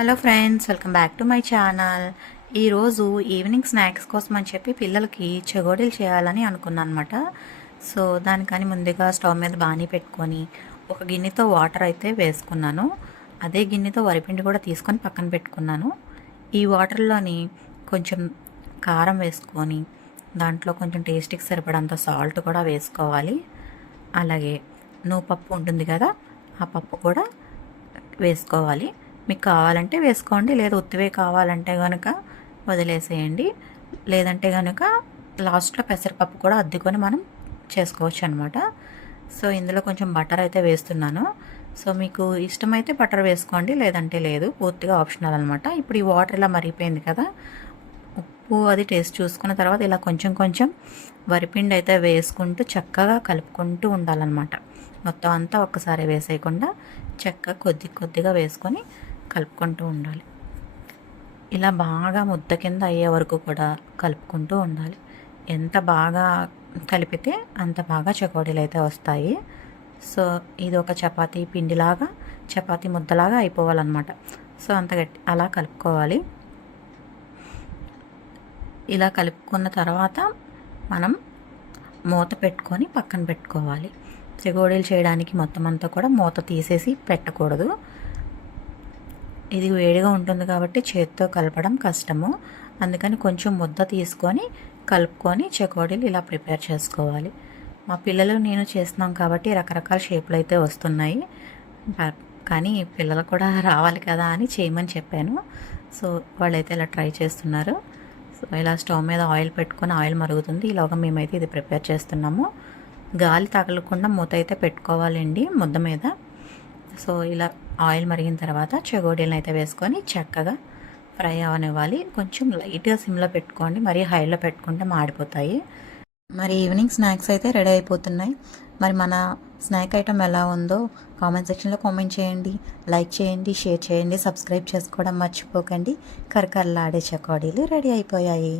Hello friends, welcome back to my channel. ఈరోజు evening snacks కోసం అని చెప్పి పిల్లలకి చెగోడీలు చేయాలని అనుకున్నాను అనమాట. సో దానికని ముందుగా స్టవ్ మీద బాణీ పెట్టుకొని ఒక గిన్నెతో వాటర్ అయితే వేసుకున్నాను. అదే గిన్నెతో వరిపిండి కూడా తీసుకొని పక్కన పెట్టుకున్నాను. ఈ వాటర్లోని కొంచెం కారం వేసుకొని దాంట్లో కొంచెం టేస్ట్కి సరిపడంత సాల్ట్ కూడా వేసుకోవాలి. అలాగే పప్పు ఉంటుంది కదా, ఆ పప్పు కూడా వేసుకోవాలి. మీకు కావాలంటే వేసుకోండి, లేదా ఉత్తివే కావాలంటే కనుక వదిలేసేయండి. లేదంటే కనుక లాస్ట్లో పెసరపప్పు కూడా అద్దుకొని మనం చేసుకోవచ్చు అనమాట. సో ఇందులో కొంచెం బటర్ అయితే వేస్తున్నాను. సో మీకు ఇష్టమైతే బటర్ వేసుకోండి, లేదంటే లేదు, పూర్తిగా ఆప్షనల్ అనమాట. ఇప్పుడు ఈ వాటర్ ఇలా మరిగిపోయింది కదా, ఉప్పు అది టేస్ట్ చూసుకున్న తర్వాత ఇలా కొంచెం కొంచెం వరిపిండి అయితే వేసుకుంటూ చక్కగా కలుపుకుంటూ ఉండాలన్నమాట. మొత్తం అంతా ఒక్కసారి వేసేయకుండా చక్కగా కొద్ది కొద్దిగా వేసుకొని కలుపుకుంటూ ఉండాలి. ఇలా బాగా ముద్ద కింద అయ్యే వరకు కూడా కలుపుకుంటూ ఉండాలి. ఎంత బాగా కలిపితే అంత బాగా చకోడీలు అయితే వస్తాయి. సో ఇది ఒక చపాతీ పిండిలాగా, చపాతీ ముద్దలాగా అయిపోవాలన్నమాట. సో అంత గట్టి అలా కలుపుకోవాలి. ఇలా కలుపుకున్న తర్వాత మనం మూత పెట్టుకొని పక్కన పెట్టుకోవాలి. చెగోడీలు చేయడానికి మొత్తం అంతా కూడా మూత తీసేసి పెట్టకూడదు. ఇది వేడిగా ఉంటుంది కాబట్టి చేతితో కలపడం కష్టము. అందుకని కొంచెం ముద్ద తీసుకొని కలుపుకొని చెకోడీలు ఇలా ప్రిపేర్ చేసుకోవాలి. మా పిల్లలు నేను చేస్తున్నాం కాబట్టి రకరకాల షేపులు అయితే వస్తున్నాయి. కానీ పిల్లలు కూడా రావాలి కదా అని చేయమని చెప్పాను. సో వాళ్ళైతే ఇలా ట్రై చేస్తున్నారు. సో ఇలా స్టవ్ మీద ఆయిల్ పెట్టుకొని ఆయిల్ మరుగుతుంది. ఇలాగ మేమైతే ఇది ప్రిపేర్ చేస్తున్నాము. గాలి తగలకుండా మూత అయితే పెట్టుకోవాలండి ముద్ద మీద. సో ఇలా ఆయిల్ మరిగిన తర్వాత చెగోడీలను అయితే వేసుకొని చక్కగా ఫ్రై అవనివ్వాలి. కొంచెం లైట్గా సిమ్లో పెట్టుకోండి, మరి హైలో పెట్టుకుంటే మాడిపోతాయి. మరి ఈవినింగ్ స్నాక్స్ అయితే రెడీ అయిపోతున్నాయి. మరి మన స్నాక్ ఐటమ్ ఎలా ఉందో కామెంట్ సెక్షన్లో కామెంట్ చేయండి, లైక్ చేయండి, షేర్ చేయండి, సబ్స్క్రైబ్ చేసుకోవడం మర్చిపోకండి. కరకరలాడే చెకోడీలు రెడీ అయిపోయాయి.